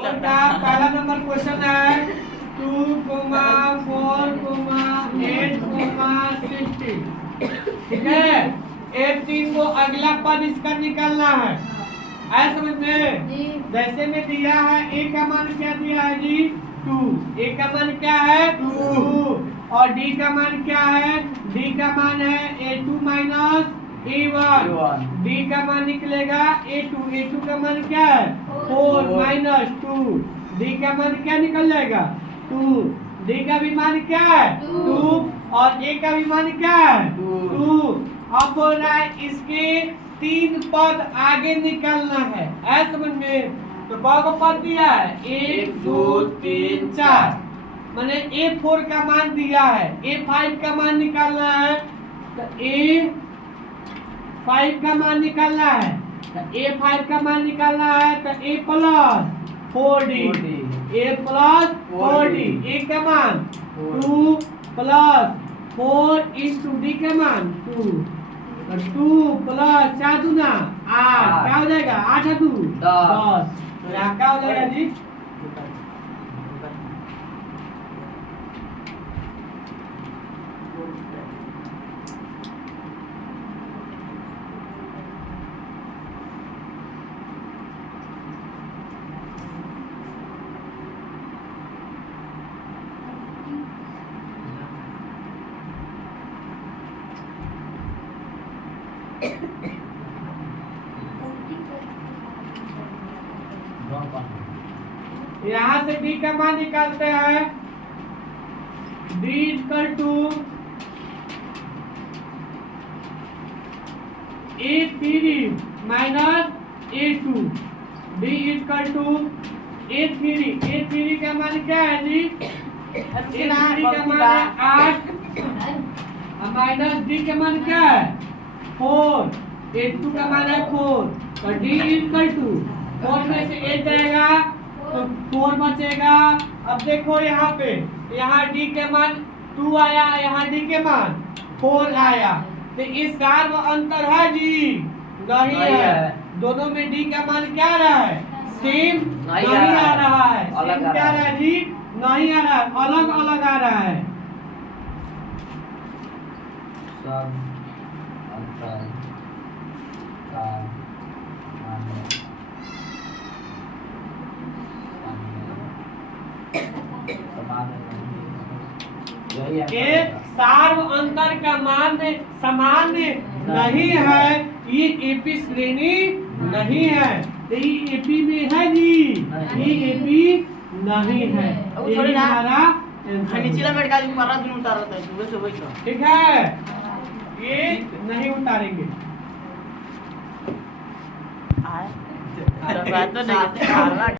उनका पहला number question है 2,4,8,60। ठीक है, एक तीन को अगला पद इसका निकालना है। ऐसा समझ में जैसे में दिया है ए का मान क्या दिया है जी 2, ए का मान क्या है 2 और डी का मान क्या है, डी का मान है a2 माइनस a1, डी का मान निकलेगा a2, a2 का मान क्या है 4 माइनस 2, डी का मान क्या निकल जाएगा 2, डी का भी मान क्या है 2 और ए का भी मान क्या है 2। अब बोल रहा है इसके तीन पद आगे निकालना है। ऐसा समझ में तो को पद दिया है 1 2 3 4, मैंने A4 का मान दिया है, A5 का मान निकालना है तो A5 का मान निकालना है तो A5 का मान निकालना है तो A plus 4D, A plus 4D, A का मान 2 प्लस 4 इंटू डी का मान 2, 2 प्लस 4 दूना 8, क्या हो जाएगा 8 है 2 10, तो यहाँ क्या हो जाएगा जी यहाँ से d का मान निकालते हैं, d equal to A3 minus A2, d equal to A3 का मान क्या है जी A3 का मान है 8 माइनस d का मान क्या है 4, A2 का मान है 4 तो d इक्वल टू 4 में से 8 जाएगा तो 4 बचेगा। अब देखो यहाँ पे यहाँ d के मान 2 आया, यहाँ d के मान 4 आया, तो इस सार्व अंतर है जी नहीं है, दोनों में d का मान क्या आ रहा है सेम नहीं आ रहा है, सेम क्या आ रहा है जी नहीं आ रहा है, अलग अलग आ रहा है। एक सार्व अंतर का मान समान नहीं है, ये एपी श्रेणी नहीं है, तो ये एपी में है जी, ये एपी नहीं है, ये हमारा ठीक है, ये नहीं उतारेंगे।